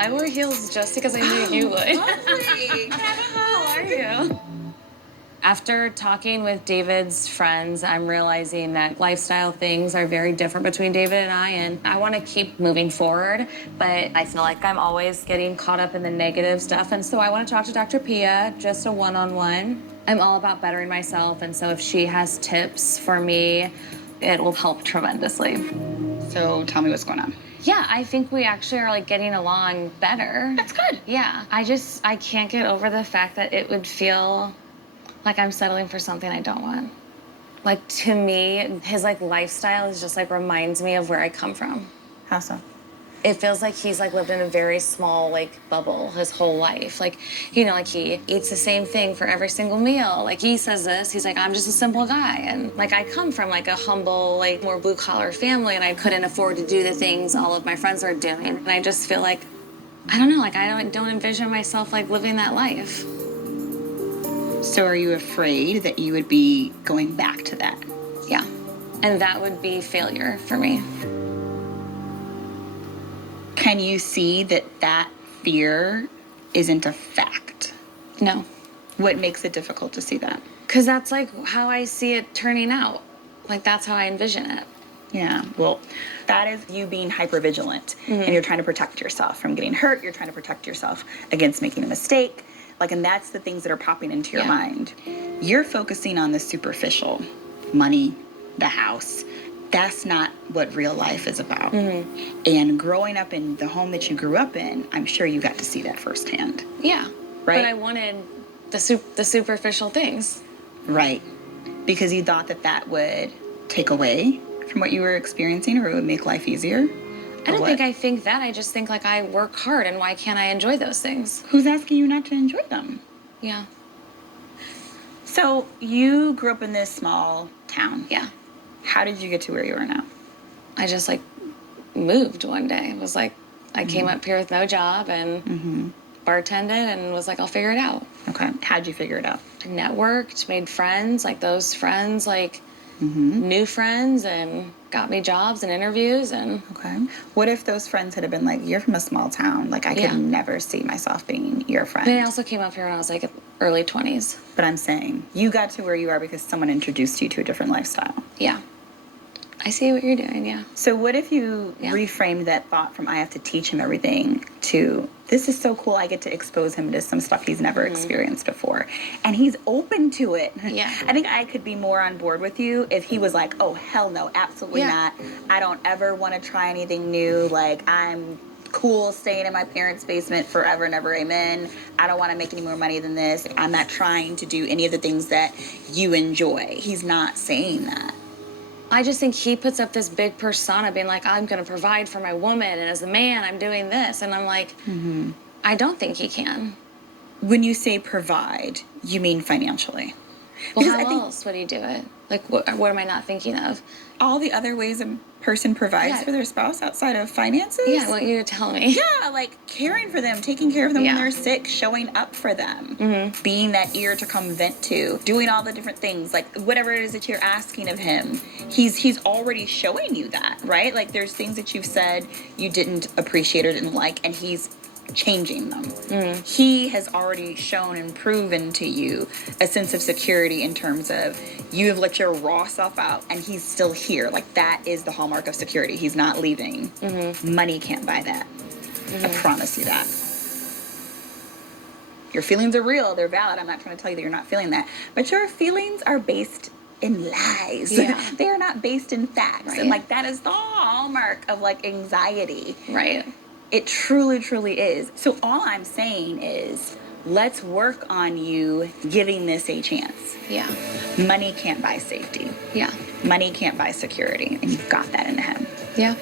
I wore heels just because I knew you would. Lovely. How are you? After talking with David's friends, I'm realizing that lifestyle things are very different between David and I want to keep moving forward, but I feel like I'm always getting caught up in the negative stuff, and so I want to talk to Dr. Pia, just a one-on-one. I'm all about bettering myself, and so if she has tips for me, it will help tremendously. So tell me what's going on. Yeah, I think we actually are like getting along better. That's good. Yeah, I can't get over the fact that it would feel like I'm settling for something I don't want. Like, to me, his like lifestyle is just like reminds me of where I come from. How so? It feels like he's like lived in a very small like bubble his whole life. Like, you know, like he eats the same thing for every single meal. Like he says this, he's like, I'm just a simple guy. And like I come from like a humble, like more blue collar family, and I couldn't afford to do the things all of my friends are doing. And I just feel like, I don't know, like I don't envision myself like living that life. So are you afraid that you would be going back to that? Yeah. And that would be failure for me. Can you see that that fear isn't a fact? No. What makes it difficult to see that? Because that's like how I see it turning out. Like that's how I envision it. Yeah, well, that is you being hypervigilant, and you're trying to protect yourself from getting hurt. You're trying to protect yourself against making a mistake. Like, and that's the things that are popping into your mind. You're focusing on the superficial, money, the house. That's not what real life is about. And growing up in the home that you grew up in, I'm sure you got to see that firsthand. Yeah. Right? But I wanted the superficial things. Right. Because you thought that that would take away from what you were experiencing, or it would make life easier? I don't think I think that. I just think like I work hard, and why can't I enjoy those things? Who's asking you not to enjoy them? Yeah. So you grew up in this small town. Yeah. How did you get to where you are now? I just like moved one day. It was like I came up here with no job and bartended and was like, I'll figure it out. Okay. How'd you figure it out? I networked, made friends, like those friends, like new friends, and got me jobs and interviews. And Okay. What if those friends had been like, you're from a small town, like I could never see myself being your friend? But I also came up here when I was like early 20s. But I'm saying you got to where you are because someone introduced you to a different lifestyle. Yeah. I see what you're doing, yeah. So what if you reframed that thought from I have to teach him everything to this is so cool, I get to expose him to some stuff he's never experienced before. And he's open to it. Yeah. I think I could be more on board with you if he was like, oh, hell no, absolutely not. I don't ever want to try anything new. Like, I'm cool staying in my parents' basement forever and ever, amen. I don't want to make any more money than this. I'm not trying to do any of the things that you enjoy. He's not saying that. I just think he puts up this big persona being like, I'm going to provide for my woman, and as a man, I'm doing this. And I'm like, I don't think he can. When you say provide, you mean financially. Well, Because how else would he do it? Like, what am I not thinking of? all the other ways a person provides for their spouse outside of finances? Yeah, I want you to tell me. Yeah, like caring for them, taking care of them when they're sick, showing up for them, being that ear to come vent to, doing all the different things, like whatever it is that you're asking of him, he's already showing you that, right? Like there's things that you've said you didn't appreciate or didn't like, and he's changing them. He has already shown and proven to you a sense of security in terms of you have let your raw self out and he's still here. Like that is the hallmark of security. He's not leaving. Money can't buy that. I promise you that. Your feelings are real. They're valid. I'm not trying to tell you that you're not feeling that. But your feelings are based in lies. Yeah. They are not based in facts. Right. And like that is the hallmark of like anxiety. Right. It truly, truly is. So all I'm saying is, let's work on you giving this a chance. Yeah. Money can't buy safety. Yeah. Money can't buy security. And you've got that in him. Yeah.